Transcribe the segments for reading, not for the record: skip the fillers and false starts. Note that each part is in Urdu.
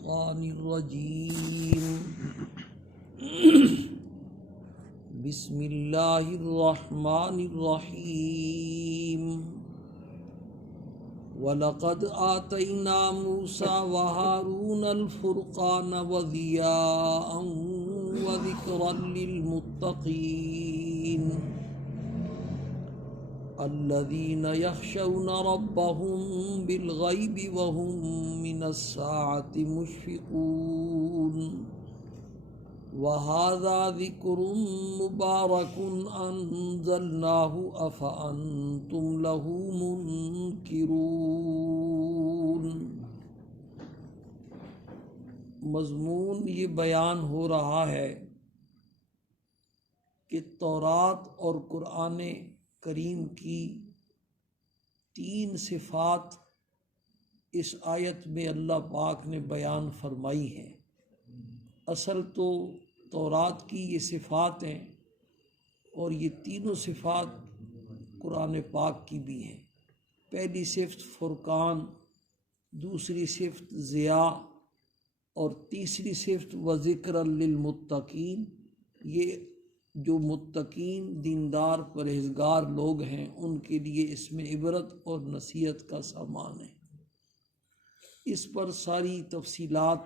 الشیطان الرجیم بسم اللہ الرحمن الرحیم وَلَقَدْ آتَيْنَا مُوسَى وَهَارُونَ الْفُرْقَانَ وَضِيَاءً وَذِكْرًا لِلْمُتَّقِينَ الَّذِينَ يَخْشَوْنَ رَبَّهُمْ بِالْغَيْبِ وَهُمْ مِنَ السَّاعَةِ مُشْفِقُونَ وَهَذَا ذِكْرٌ مُبَارَكٌ أَنزَلْنَاهُ أَفَأَنْتُمْ لَهُ مُنْكِرُونَ۔ مضمون یہ بیان ہو رہا ہے کہ تورات اور قرآن کریم کی 3 صفات اس آیت میں اللہ پاک نے بیان فرمائی ہیں۔ اصل تو تورات کی یہ صفات ہیں اور یہ تینوں صفات قرآن پاک کی بھی ہیں۔ پہلی صفت فرقان، دوسری صفت ضیاء اور تیسری صفت وذکر للمتقین۔ یہ جو متقین دیندار پرہیزگار لوگ ہیں ان کے لیے اس میں عبرت اور نصیحت کا سامان ہے۔ اس پر ساری تفصیلات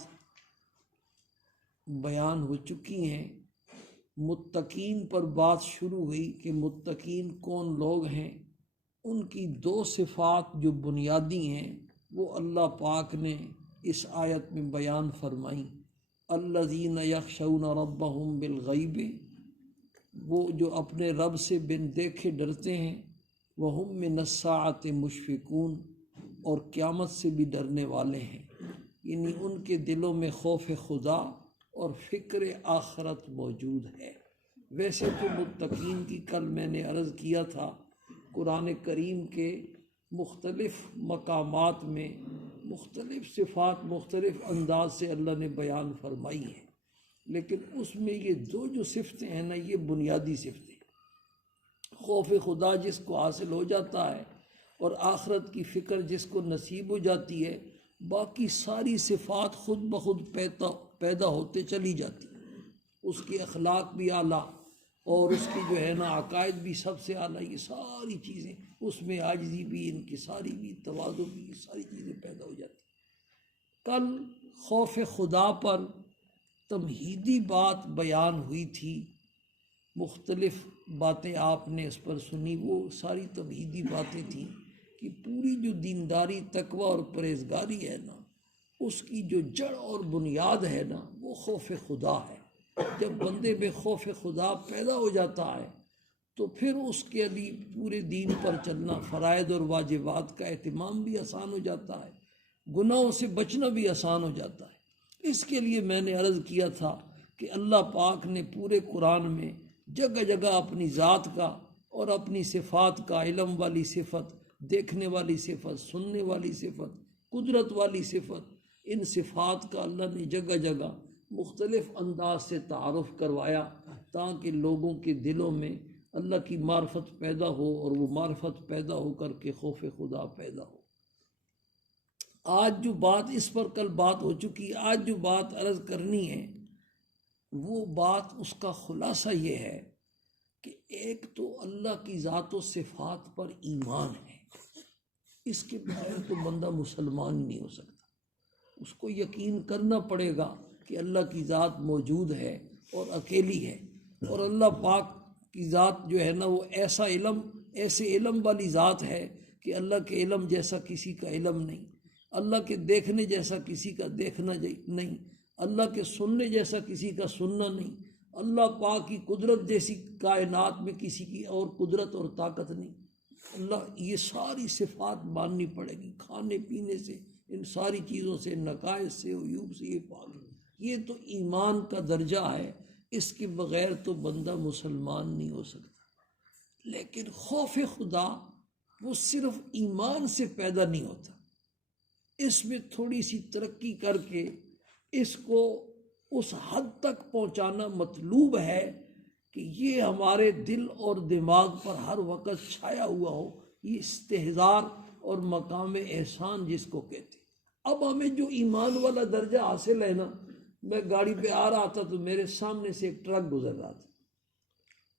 بیان ہو چکی ہیں۔ متقین پر بات شروع ہوئی کہ متقین کون لوگ ہیں۔ ان کی 2 صفات جو بنیادی ہیں وہ اللہ پاک نے اس آیت میں بیان فرمائیں۔ الذین یخشون ربہم بالغیب، وہ جو اپنے رب سے بن دیکھے ڈرتے ہیں، وہم من الساعۃ مشفقون، اور قیامت سے بھی ڈرنے والے ہیں، یعنی ان کے دلوں میں خوف خدا اور فکر آخرت موجود ہے۔ ویسے تو متقین کی کل میں نے عرض کیا تھا قرآن کریم کے مختلف مقامات میں مختلف صفات مختلف انداز سے اللہ نے بیان فرمائی ہیں، لیکن اس میں یہ 2 جو صفتیں ہیں نا، یہ بنیادی صفتیں۔ خوف خدا جس کو حاصل ہو جاتا ہے اور آخرت کی فکر جس کو نصیب ہو جاتی ہے، باقی ساری صفات خود بخود پیدا ہوتے چلی جاتی ہیں۔ اس کے اخلاق بھی اعلیٰ اور اس کی جو ہے نا عقائد بھی سب سے اعلیٰ، یہ ساری چیزیں اس میں عاجزی بھی، انکساری بھی، تواضع بھی، یہ ساری چیزیں پیدا ہو جاتی ہیں۔ کل خوف خدا پر تمہیدی بات بیان ہوئی تھی، مختلف باتیں آپ نے اس پر سنی۔ وہ ساری تمہیدی باتیں تھیں کہ پوری جو دینداری تقوی اور پرہیزگاری ہے نا، اس کی جو جڑ اور بنیاد ہے نا وہ خوف خدا ہے۔ جب بندے میں خوف خدا پیدا ہو جاتا ہے تو پھر اس کے لیے پورے دین پر چلنا، فرائض اور واجبات کا اہتمام بھی آسان ہو جاتا ہے، گناہوں سے بچنا بھی آسان ہو جاتا ہے۔ اس کے لیے میں نے عرض کیا تھا کہ اللہ پاک نے پورے قرآن میں جگہ جگہ اپنی ذات کا اور اپنی صفات کا، علم والی صفت، دیکھنے والی صفت، سننے والی صفت، قدرت والی صفت، ان صفات کا اللہ نے جگہ جگہ مختلف انداز سے تعارف کروایا تاکہ لوگوں کے دلوں میں اللہ کی معرفت پیدا ہو اور وہ معرفت پیدا ہو کر کے خوف خدا پیدا ہو۔ آج جو بات اس پر کل بات ہو چکی، آج جو بات عرض کرنی ہے وہ بات، اس کا خلاصہ یہ ہے کہ ایک تو اللہ کی ذات و صفات پر ایمان ہے، اس کے بغیر تو بندہ مسلمان نہیں ہو سکتا۔ اس کو یقین کرنا پڑے گا کہ اللہ کی ذات موجود ہے اور اکیلی ہے، اور اللہ پاک کی ذات جو ہے نا وہ ایسے علم والی ذات ہے کہ اللہ کے علم جیسا کسی کا علم نہیں، اللہ کے دیکھنے جیسا کسی کا دیکھنا نہیں، اللہ کے سننے جیسا کسی کا سننا نہیں، اللہ پاک کی قدرت جیسی کائنات میں کسی کی اور قدرت اور طاقت نہیں۔ اللہ، یہ ساری صفات ماننی پڑے گی، کھانے پینے سے، ان ساری چیزوں سے، نقائص سے، عیوب سے، یہ پاک ہے۔ یہ تو ایمان کا درجہ ہے، اس کے بغیر تو بندہ مسلمان نہیں ہو سکتا۔ لیکن خوف خدا وہ صرف ایمان سے پیدا نہیں ہوتا، اس میں تھوڑی سی ترقی کر کے اس کو اس حد تک پہنچانا مطلوب ہے کہ یہ ہمارے دل اور دماغ پر ہر وقت چھایا ہوا ہو۔ یہ استحضار اور مقام احسان جس کو کہتے ہیں، اب ہمیں جو ایمان والا درجہ حاصل ہے نا، میں گاڑی پہ آ رہا تھا تو میرے سامنے سے ایک ٹرک گزر رہا تھا،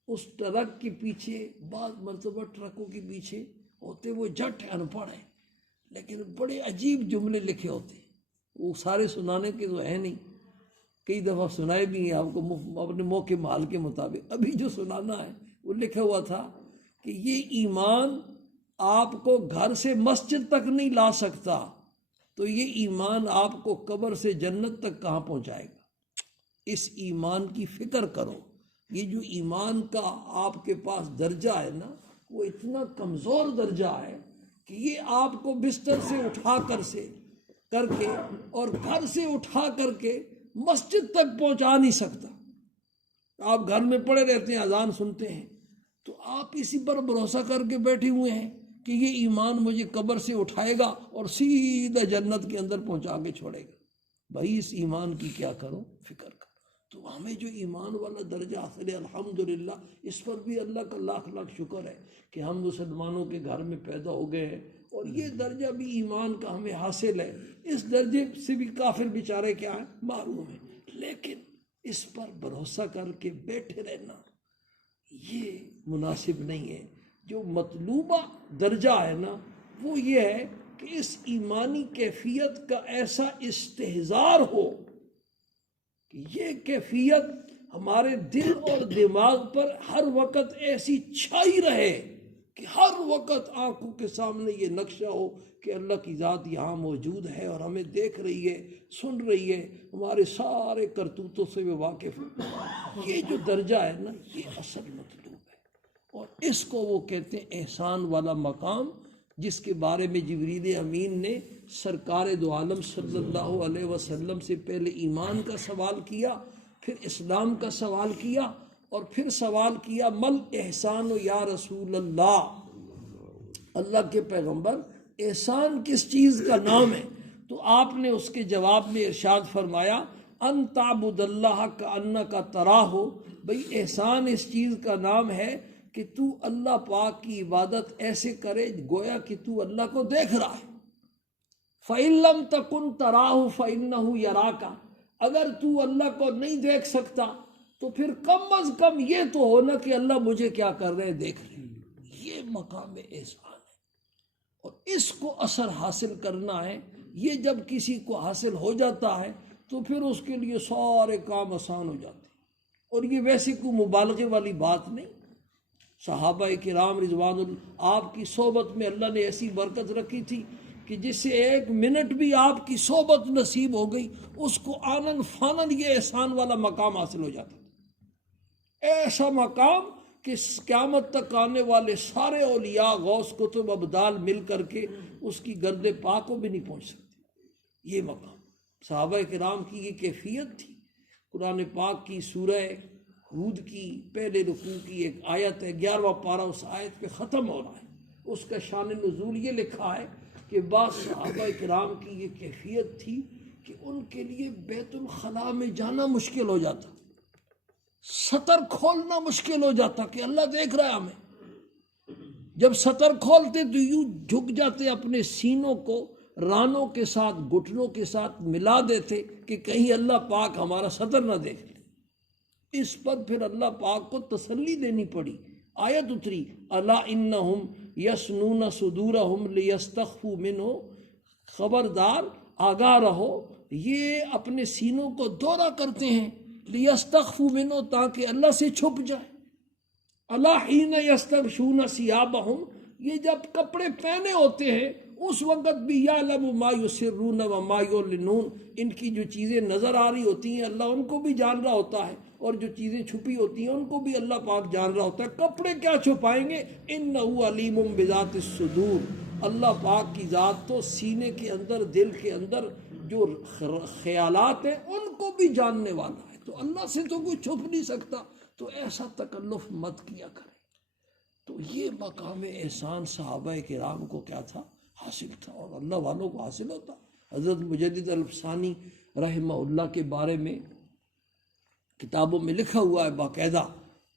اس ٹرک کے پیچھے بعض مرتبہ ٹرکوں کے پیچھے ہوتے وہ جٹ ان پڑھ ہیں لیکن بڑے عجیب جملے لکھے ہوتے ہیں، وہ سارے سنانے کے تو ہے نہیں، کئی دفعہ سنائے بھی ہیں آپ کو اپنے موقع محال کے مطابق۔ ابھی جو سنانا ہے وہ لکھا ہوا تھا کہ یہ ایمان آپ کو گھر سے مسجد تک نہیں لا سکتا تو یہ ایمان آپ کو قبر سے جنت تک کہاں پہنچائے گا۔ اس ایمان کی فکر کرو، یہ جو ایمان کا آپ کے پاس درجہ ہے نا، وہ اتنا کمزور درجہ ہے کہ یہ آپ کو بستر سے اٹھا کر کے اور گھر سے اٹھا کر کے مسجد تک پہنچا نہیں سکتا۔ آپ گھر میں پڑے رہتے ہیں، اذان سنتے ہیں، تو آپ اسی پر بھروسہ کر کے بیٹھے ہوئے ہیں کہ یہ ایمان مجھے قبر سے اٹھائے گا اور سیدھا جنت کے اندر پہنچا کے چھوڑے گا۔ بھائی اس ایمان کی کیا کرو، فکر کرو۔ تو ہمیں جو ایمان والا درجہ حاصل ہے الحمدللہ، اس پر بھی اللہ کا لاکھ لاکھ شکر ہے کہ ہم مسلمانوں کے گھر میں پیدا ہو گئے ہیں اور یہ درجہ بھی ایمان کا ہمیں حاصل ہے۔ اس درجے سے بھی کافر بیچارے کیا ہیں، محروم ہیں، لیکن اس پر بھروسہ کر کے بیٹھے رہنا یہ مناسب نہیں ہے۔ جو مطلوبہ درجہ ہے نا وہ یہ ہے کہ اس ایمانی کیفیت کا ایسا استحضار ہو کہ یہ کیفیت ہمارے دل اور دماغ پر ہر وقت ایسی چھائی رہے کہ ہر وقت آنکھوں کے سامنے یہ نقشہ ہو کہ اللہ کی ذات یہاں موجود ہے اور ہمیں دیکھ رہی ہے، سن رہی ہے، ہمارے سارے کرتوتوں سے وہ واقف ہے۔ یہ جو درجہ ہے نا یہ اصل مطلوب ہے، اور اس کو وہ کہتے ہیں احسان والا مقام، جس کے بارے میں جبریل امین نے سرکار دو عالم صلی اللہ علیہ وسلم سے پہلے ایمان کا سوال کیا، پھر اسلام کا سوال کیا، اور پھر سوال کیا مل احسان یا رسول اللہ، اللہ کے پیغمبر احسان کس چیز کا نام ہے؟ تو آپ نے اس کے جواب میں ارشاد فرمایا ان تعبد اللہ کأنک تراہ، بھئی احسان اس چیز کا نام ہے کہ تو اللہ پاک کی عبادت ایسے کرے گویا کہ تو اللہ کو دیکھ رہا ہے۔ فَإِن لَمْ تَكُنْ تَرَاهُ فَإِنَّهُ يَرَاكَ، اگر تو اللہ کو نہیں دیکھ سکتا تو پھر کم از کم یہ تو ہونا کہ اللہ مجھے کیا کر رہے ہیں، دیکھ رہے ہیں۔ یہ مقام احسان ہے، اور اس کو اثر حاصل کرنا ہے۔ یہ جب کسی کو حاصل ہو جاتا ہے تو پھر اس کے لیے سارے کام آسان ہو جاتے ہیں، اور یہ ویسے کوئی مبالغے والی بات نہیں۔ صحابہ کرام رضوان اللہ آپ کی صحبت میں اللہ نے ایسی برکت رکھی تھی کہ جس سے ایک منٹ بھی آپ کی صحبت نصیب ہو گئی اس کو آنن فانن یہ احسان والا مقام حاصل ہو جاتا تھا۔ ایسا مقام کہ قیامت تک آنے والے سارے اولیاء غوث کتب ابدال مل کر کے اس کی گرد پاک کو بھی نہیں پہنچ سکتے۔ یہ مقام صحابہ کرام کی یہ کیفیت تھی۔ قرآن پاک کی سورہ ہود کی پہلے رکوع کی ایک آیت ہے، 11واں پارہ اس آیت پہ ختم ہو رہا ہے، اس کا شان نزول یہ لکھا ہے کہ بعض صحابہ کرام کی یہ کیفیت تھی کہ ان کے لیے بیت الخلاء میں جانا مشکل ہو جاتا، سطر کھولنا مشکل ہو جاتا کہ اللہ دیکھ رہا ہے ہمیں۔ جب سطر کھولتے تو یوں جھک جاتے، اپنے سینوں کو رانوں کے ساتھ گھٹنوں کے ساتھ ملا دیتے کہ کہیں اللہ پاک ہمارا سطر نہ دیکھ لے۔ اس پر پھر اللہ پاک کو تسلی دینی پڑی، آیت اتری الا انہم یسنون صدورہم لیستخفوا منہ، خبردار آگاہ رہو یہ اپنے سینوں کو دورہ کرتے ہیں، لیستخفوا منہ تاکہ اللہ سے چھپ جائے۔ الا حین یستغشون ثیابہم، یہ جب کپڑے پہنے ہوتے ہیں اس وقت بھی یعلم ما یسرون و ما یعلنون، ان کی جو چیزیں نظر آ رہی ہوتی ہیں اللہ ان کو بھی جان رہا ہوتا ہے، اور جو چیزیں چھپی ہوتی ہیں ان کو بھی اللہ پاک جان رہا ہوتا ہے۔ کپڑے کیا چھپائیں گے، انہ علیم بذات الصدور، اللہ پاک کی ذات تو سینے کے اندر دل کے اندر جو خیالات ہیں ان کو بھی جاننے والا ہے، تو اللہ سے تو کوئی چھپ نہیں سکتا، تو ایسا تکلف مت کیا کرے۔ تو یہ مقام احسان صحابہ کرام کو کیا تھا، حاصل تھا، اور اللہ والوں کو حاصل ہوتا۔ حضرت مجدد الفسانی رحمہ اللہ کے بارے میں کتابوں میں لکھا ہوا ہے باقاعدہ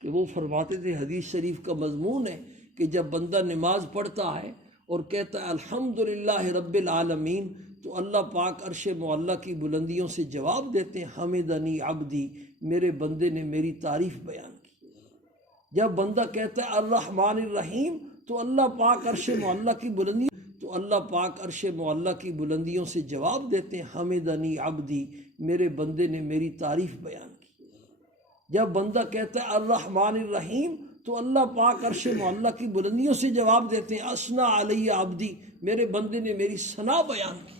کہ وہ فرماتے تھے، حدیث شریف کا مضمون ہے کہ جب بندہ نماز پڑھتا ہے اور کہتا ہے الحمدللہ رب العالمین، تو اللہ پاک عرش معلیٰ کی بلندیوں سے جواب دیتے ہیں حمدنی عبدی، میرے بندے نے میری تعریف بیان کی۔ جب بندہ کہتا ہے الرحمن الرحیم تو اللہ پاک عرش معلیٰ کی بلندیوں سے جواب دیتے ہیں حمدنی عبدی، میرے بندے نے میری تعریف بیان کی۔ جب بندہ کہتا ہے الرحمن الرحیم تو اللہ پاک عرش معلیٰ کی بلندیوں سے جواب دیتے ہیں اثنا علی عبدی، میرے بندے نے میری ثنا بیان کی۔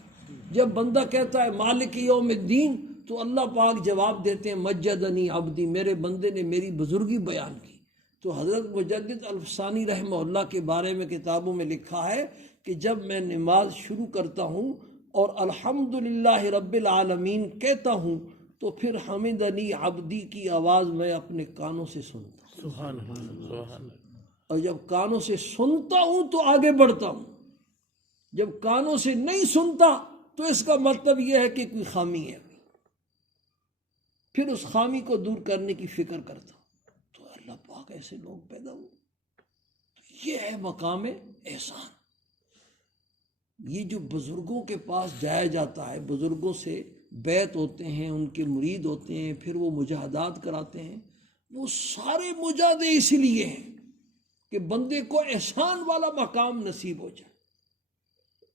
جب بندہ کہتا ہے مالک یوم الدین تو اللہ پاک جواب دیتے ہیں مجدنی عبدی، میرے بندے نے میری بزرگی بیان کی۔ تو حضرت مجدد الفسانی رحمہ اللہ کے بارے میں کتابوں میں لکھا ہے کہ جب میں نماز شروع کرتا ہوں اور الحمدللہ رب العالمین کہتا ہوں تو پھر حمدنی عبدی کی آواز میں اپنے کانوں سے سنتا ہوں، سبحان اللہ۔ اور جب کانوں سے سنتا ہوں تو آگے بڑھتا ہوں، جب کانوں سے نہیں سنتا تو اس کا مطلب یہ ہے کہ کوئی خامی ہے، پھر اس خامی کو دور کرنے کی فکر کرتا ہوں۔ تو اللہ پاک ایسے لوگ پیدا ہوئے۔ تو یہ ہے مقام احسان۔ یہ جو بزرگوں کے پاس جایا جاتا ہے، بزرگوں سے بیعت ہوتے ہیں، ان کے مرید ہوتے ہیں، پھر وہ مجاہدات کراتے ہیں، وہ سارے مجاہدے اس لیے ہیں کہ بندے کو احسان والا مقام نصیب ہو جائے۔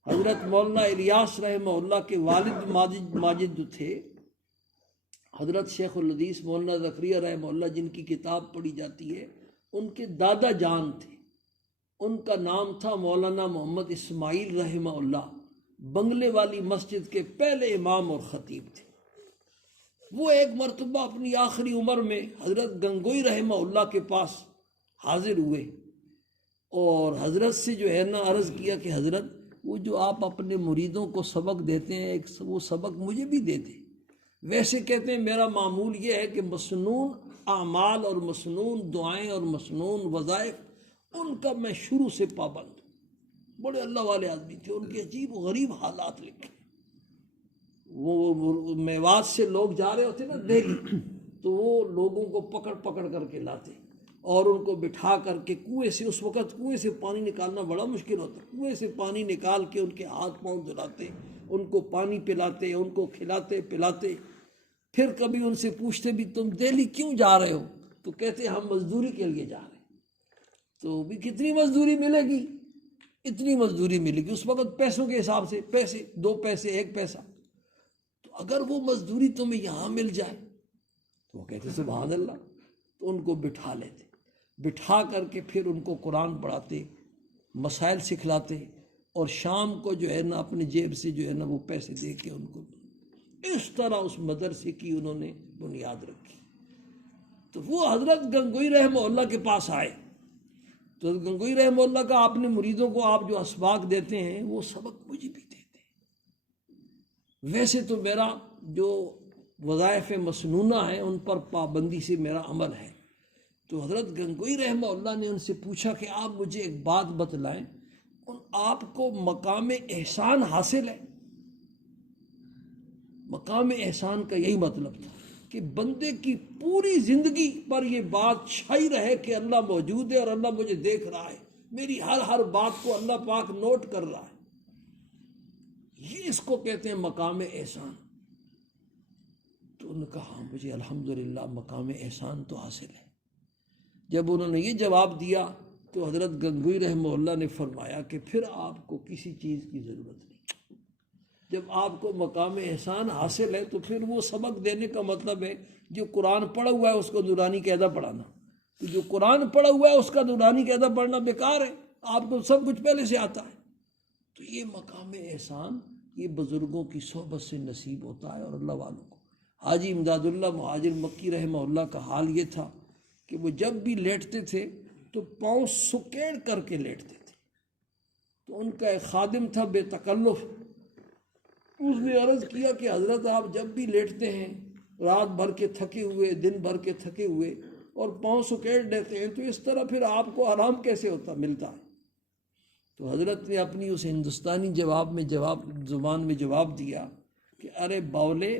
حضرت مولانا الیاس رحمہ اللہ کے والد ماجد جو تھے، حضرت شیخ الحدیث مولانا زکریا رحمہ اللہ جن کی کتاب پڑھی جاتی ہے، ان کے دادا جان تھے، ان کا نام تھا مولانا محمد اسماعیل رحمہ اللہ، بنگلے والی مسجد کے پہلے امام اور خطیب تھے۔ وہ ایک مرتبہ اپنی آخری عمر میں حضرت گنگوئی رحمہ اللہ کے پاس حاضر ہوئے اور حضرت سے جو ہے نا عرض کیا کہ حضرت وہ جو آپ اپنے مریدوں کو سبق دیتے ہیں وہ سبق مجھے بھی دے دیں۔ ویسے کہتے ہیں میرا معمول یہ ہے کہ مسنون اعمال اور مسنون دعائیں اور مسنون وظائف ان کا میں شروع سے پابند ہوں۔ بڑے اللہ والے آدمی تھے، ان کے عجیب و غریب حالات لکھے۔ وہ میوات سے لوگ جا رہے ہوتے نا دہلی، تو وہ لوگوں کو پکڑ پکڑ کر کے لاتے اور ان کو بٹھا کر کے کنویں سے، اس وقت کنویں سے پانی نکالنا بڑا مشکل ہوتا، کنویں سے پانی نکال کے ان کے ہاتھ پاؤں دھلاتے، ان کو پانی پلاتے، ان کو کھلاتے پلاتے۔ پھر کبھی ان سے پوچھتے بھی تم دہلی کیوں جا رہے ہو؟ تو کہتے ہم مزدوری کے لیے جا رہے ہیں۔ تو بھی کتنی مزدوری ملے گی؟ اتنی مزدوری ملے گی۔ اس وقت پیسوں کے حساب سے پیسے، 2 پیسے 1 پیسہ، تو اگر وہ مزدوری تمہیں یہاں مل جائے تو وہ کہتے سبحان اللہ۔ تو ان کو بٹھا لیتے، بٹھا کر کے پھر ان کو قرآن پڑھاتے، مسائل سکھلاتے، اور شام کو جو ہے نا اپنی جیب سے جو ہے نا وہ پیسے دے کے ان کو، اس طرح اس مدرسے کی انہوں نے بنیاد رکھی۔ تو وہ حضرت گنگوئی رحمہ اللہ کے پاس آئے تو حضرت گنگوئی رحمہ اللہ کا آپ نے مریدوں کو آپ جو اسباق دیتے ہیں وہ سبق مجھے بھی دیتے ہیں۔ ویسے تو میرا جو وظائف مسنونہ ہیں ان پر پابندی سے میرا عمل ہے۔ تو حضرت گنگوئی رحمہ اللہ نے ان سے پوچھا کہ آپ مجھے ایک بات بتلائیں، آپ کو مقام احسان حاصل ہے؟ مقام احسان کا یہی مطلب تھا کہ بندے کی پوری زندگی پر یہ بات چھائی رہے کہ اللہ موجود ہے اور اللہ مجھے دیکھ رہا ہے، میری ہر بات کو اللہ پاک نوٹ کر رہا ہے۔ یہ اس کو کہتے ہیں مقام احسان۔ تو انہوں نے کہا مجھے الحمدللہ مقام احسان تو حاصل ہے۔ جب انہوں نے یہ جواب دیا تو حضرت گنگوئی رحمہ اللہ نے فرمایا کہ پھر آپ کو کسی چیز کی ضرورت نہیں۔ جب آپ کو مقام احسان حاصل ہے تو پھر وہ سبق دینے کا مطلب ہے جو قرآن پڑھا ہوا ہے اس کو نورانی قاعدہ پڑھانا، تو جو قرآن پڑھا ہوا ہے اس کا نورانی قاعدہ پڑھنا بیکار ہے، آپ کو سب کچھ پہلے سے آتا ہے۔ تو یہ مقام احسان یہ بزرگوں کی صحبت سے نصیب ہوتا ہے اور اللہ والوں کو۔ حاجی امداد اللہ مہاجر مکی رحمہ اللہ کا حال یہ تھا کہ وہ جب بھی لیٹتے تھے تو پاؤں سکیڑ کر کے لیٹتے تھے۔ تو ان کا ایک خادم تھا بے تکلف، اس نے عرض کیا کہ حضرت آپ جب بھی لیٹتے ہیں رات بھر کے تھکے ہوئے، دن بھر کے تھکے ہوئے، اور پاؤں سکیڑ لیتے ہیں، تو اس طرح پھر آپ کو آرام کیسے ملتا ہے؟ تو حضرت نے اپنی اس ہندوستانی زبان میں جواب دیا کہ ارے باولے،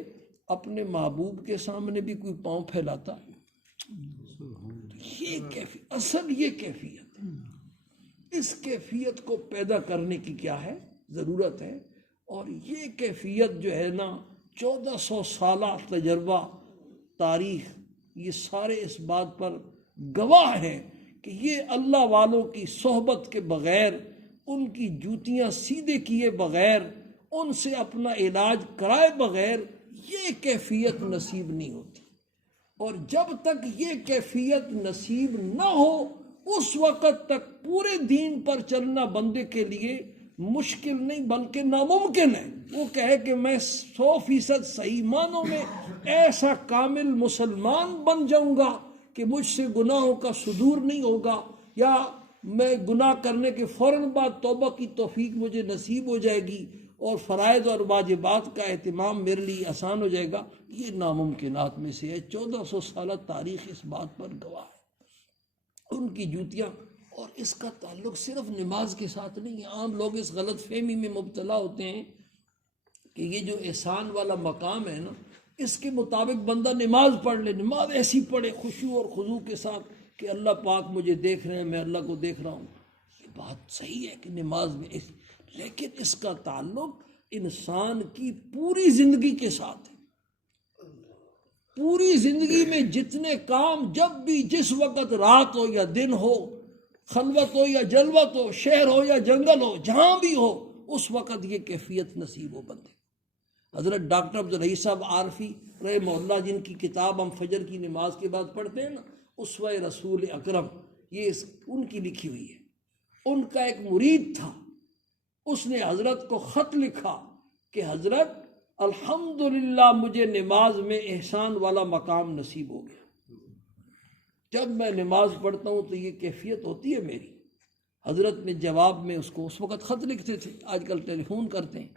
اپنے محبوب کے سامنے بھی کوئی پاؤں پھیلاتا ہے؟ یہ کیفیت، اصل یہ کیفیت ہے۔ اس کیفیت کو پیدا کرنے کی کیا ہے ضرورت ہے، اور یہ کیفیت جو ہے نا 1400 سالہ تجربہ تاریخ یہ سارے اس بات پر گواہ ہیں کہ یہ اللہ والوں کی صحبت کے بغیر، ان کی جوتیاں سیدھے کیے بغیر، ان سے اپنا علاج کرائے بغیر یہ کیفیت نصیب نہیں ہوتی۔ اور جب تک یہ کیفیت نصیب نہ ہو اس وقت تک پورے دین پر چلنا بندے کے لیے مشکل نہیں بلکہ ناممکن ہے۔ وہ کہے کہ میں 100% صحیح معنوں میں ایسا کامل مسلمان بن جاؤں گا کہ مجھ سے گناہوں کا صدور نہیں ہوگا، یا میں گناہ کرنے کے فوراً بعد توبہ کی توفیق مجھے نصیب ہو جائے گی اور فرائض اور واجبات کا اہتمام میرے لیے آسان ہو جائے گا، یہ ناممکنات میں سے ہے۔ 1400 سالہ تاریخ اس بات پر گواہ ہے۔ ان کی جوتیاں، اور اس کا تعلق صرف نماز کے ساتھ نہیں ہے۔ عام لوگ اس غلط فہمی میں مبتلا ہوتے ہیں کہ یہ جو احسان والا مقام ہے نا، اس کے مطابق بندہ نماز پڑھ لے، نماز ایسی پڑھے خشوع اور خضوع کے ساتھ کہ اللہ پاک مجھے دیکھ رہے ہیں، میں اللہ کو دیکھ رہا ہوں۔ یہ بات صحیح ہے کہ نماز میں لیکن اس کا تعلق انسان کی پوری زندگی کے ساتھ ہے۔ پوری زندگی میں جتنے کام، جب بھی جس وقت رات ہو یا دن ہو، خلوت ہو یا جلوت ہو، شہر ہو یا جنگل ہو، جہاں بھی ہو، اس وقت یہ کیفیت نصیب ہو بندے۔ حضرت ڈاکٹر عبدالرحیم صاحب عارفی رحمہ اللہ، جن کی کتاب ہم فجر کی نماز کے بعد پڑھتے ہیں نا، اسوہ رسول اکرم، یہ ان کی لکھی ہوئی ہے۔ ان کا ایک مرید تھا، اس نے حضرت کو خط لکھا کہ حضرت الحمدللہ مجھے نماز میں احسان والا مقام نصیب ہو گیا۔ جب میں نماز پڑھتا ہوں تو یہ کیفیت ہوتی ہے میری۔ حضرت نے جواب میں اس کو، اس وقت خط لکھتے تھے، آج کل ٹیلی فون کرتے ہیں،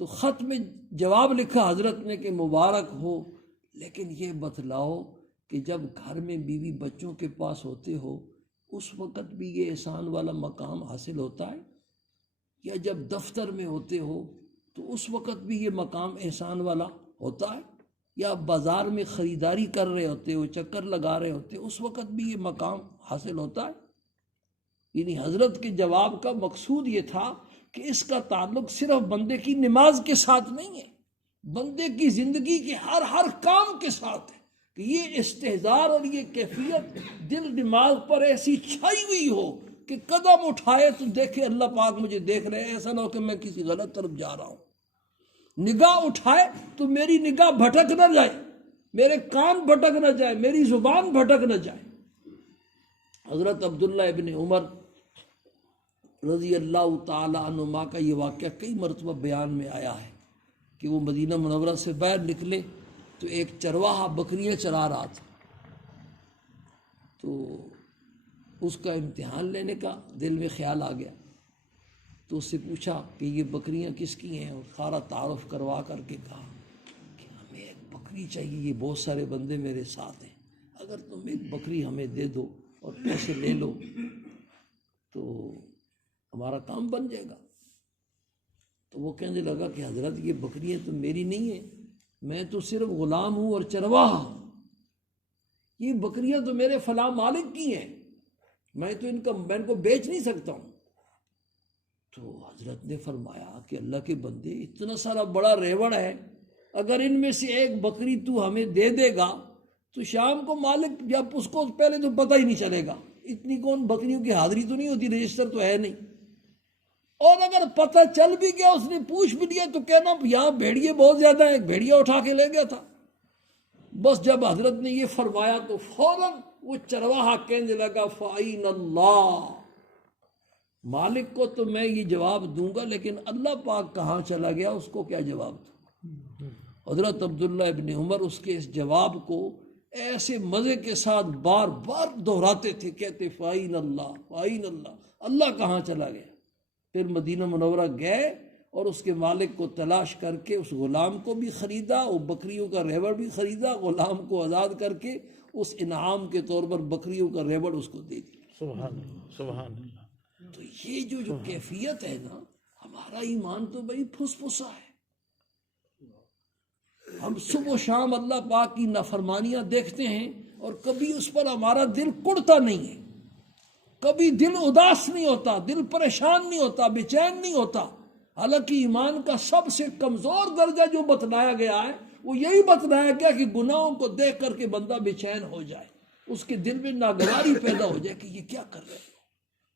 تو خط میں جواب لکھا حضرت نے کہ مبارک ہو، لیکن یہ بتلاؤ کہ جب گھر میں بیوی بچوں کے پاس ہوتے ہو اس وقت بھی یہ احسان والا مقام حاصل ہوتا ہے، یا جب دفتر میں ہوتے ہو تو اس وقت بھی یہ مقام احسان والا ہوتا ہے، یا بازار میں خریداری کر رہے ہوتے ہو، چکر لگا رہے ہوتے ہو، اس وقت بھی یہ مقام حاصل ہوتا ہے۔ یعنی حضرت کے جواب کا مقصود یہ تھا کہ اس کا تعلق صرف بندے کی نماز کے ساتھ نہیں ہے، بندے کی زندگی کے ہر کام کے ساتھ ہے، کہ یہ استحضار اور یہ کیفیت دل دماغ پر ایسی چھائی ہوئی ہو کہ قدم اٹھائے تو دیکھے اللہ پاک مجھے دیکھ رہے ہیں، ایسا نہ ہو کہ میں کسی غلط طرف جا رہا ہوں۔ نگاہ اٹھائے تو میری نگاہ بھٹک نہ جائے، میرے کان بھٹک نہ جائے، میری زبان بھٹک نہ جائے۔ حضرت عبداللہ ابن عمر رضی اللہ تعالی عنہما کا یہ واقعہ کئی مرتبہ بیان میں آیا ہے کہ وہ مدینہ منورہ سے باہر نکلے تو ایک چرواہا بکریاں چرا رہا تھا، تو اس کا امتحان لینے کا دل میں خیال آ گیا، تو اس سے پوچھا کہ یہ بکریاں کس کی ہیں، اور سارا تعارف کروا کر کے کہا کہ ہمیں ایک بکری چاہیے، یہ بہت سارے بندے میرے ساتھ ہیں، اگر تم ایک بکری ہمیں دے دو اور پیسے لے لو تو ہمارا کام بن جائے گا۔ تو وہ کہنے لگا کہ حضرت یہ بکریاں تو میری نہیں ہیں، میں تو صرف غلام ہوں اور چرواہا ہوں، یہ بکریاں تو میرے فلاں مالک کی ہیں، میں تو میں ان کو بیچ نہیں سکتا ہوں۔ تو حضرت نے فرمایا کہ اللہ کے بندے، اتنا سارا بڑا ریوڑ ہے، اگر ان میں سے ایک بکری تو ہمیں دے دے گا تو شام کو مالک جب اس کو پہلے تو پتہ ہی نہیں چلے گا، اتنی کون بکریوں کی حاضری تو نہیں ہوتی، رجسٹر تو ہے نہیں، اور اگر پتہ چل بھی گیا، اس نے پوچھ بھی لیا تو کہنا یہاں بھیڑیے بہت زیادہ ہیں، بھیڑیا اٹھا کے لے گیا تھا۔ بس جب حضرت نے یہ فرمایا تو فوراً وہ چرواہا کہنے لگا فَأَيْنَ اللَّهُ، مالک کو تو میں یہ جواب دوں گا لیکن اللہ پاک کہاں چلا گیا، اس کو کیا جواب دوں۔ حضرت عبداللہ ابن عمر اس کے اس جواب کو ایسے مزے کے ساتھ بار بار دہراتے تھے، کہتے فَأَيْنَ اللَّهُ فَأَيْنَ اللَّهُ، اللہ کہاں چلا گیا۔ پھر مدینہ منورہ گئے اور اس کے مالک کو تلاش کر کے اس غلام کو بھی خریدا، وہ بکریوں کا ریوڑ بھی خریدا، غلام کو آزاد کر کے اس انعام کے طور پر بکریوں کا ریوڑ اس کو دے دیا۔ سبحان اللہ، سبحان اللہ۔ تو یہ جو کیفیت ہے نا، ہمارا ایمان تو بھائی پھس پھسا ہے، ہم صبح و شام اللہ پاک کی نافرمانیاں دیکھتے ہیں اور کبھی اس پر ہمارا دل کڑتا نہیں ہے، کبھی دل اداس نہیں ہوتا، دل پریشان نہیں ہوتا، بے چین نہیں ہوتا۔ حالانکہ ایمان کا سب سے کمزور درجہ جو بتلایا گیا ہے وہ یہی بتلایا گیا کہ گناہوں کو دیکھ کر کے بندہ بے چین ہو جائے، اس کے دل میں ناگواری پیدا ہو جائے کہ یہ کیا کر رہے ہیں۔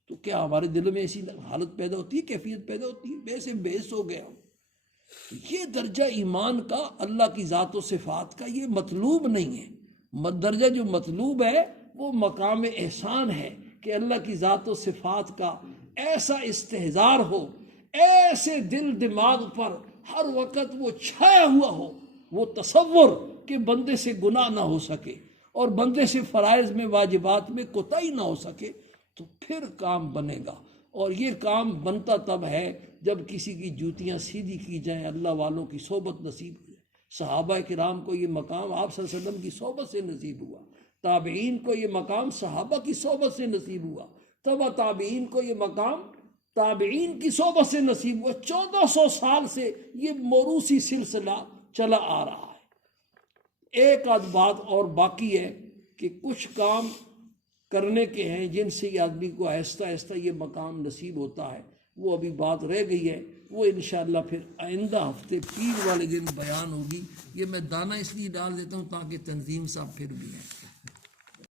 تو کیا ہمارے دل میں ایسی حالت پیدا ہوتی ہے، کیفیت پیدا ہوتی ہے؟ بے سے بےس ہو گیا ہوں۔ تو یہ درجہ ایمان کا اللہ کی ذات و صفات کا یہ مطلوب نہیں ہے۔ درجہ جو مطلوب ہے وہ مقام احسان ہے کہ اللہ کی ذات و صفات کا ایسا استحضار ہو، ایسے دل دماغ پر ہر وقت وہ چھایا ہوا ہو، وہ تصور کہ بندے سے گناہ نہ ہو سکے اور بندے سے فرائض میں واجبات میں کوتاہی نہ ہو سکے، تو پھر کام بنے گا۔ اور یہ کام بنتا تب ہے جب کسی کی جوتیاں سیدھی کی جائیں، اللہ والوں کی صحبت نصیب ہو جائے۔ صحابہ کرام کو یہ مقام آپ صلی اللہ علیہ وسلم کی صحبت سے نصیب ہوا، تابعین کو یہ مقام صحابہ کی صحبت سے نصیب ہوا، تبع تابعین کو یہ مقام تابعین کی صحبت سے نصیب ہوا۔ 1400 سال سے یہ موروثی سلسلہ چلا آ رہا ہے۔ ایک آدھ بات اور باقی ہے کہ کچھ کام کرنے کے ہیں جن سے یہ آدمی کو آہستہ آہستہ یہ مقام نصیب ہوتا ہے، وہ ابھی بات رہ گئی ہے، وہ انشاءاللہ پھر آئندہ ہفتے پیر والے دن بیان ہوگی۔ یہ میں دانہ اس لیے ڈال دیتا ہوں تاکہ تنظیم صاحب پھر بھی ہیں۔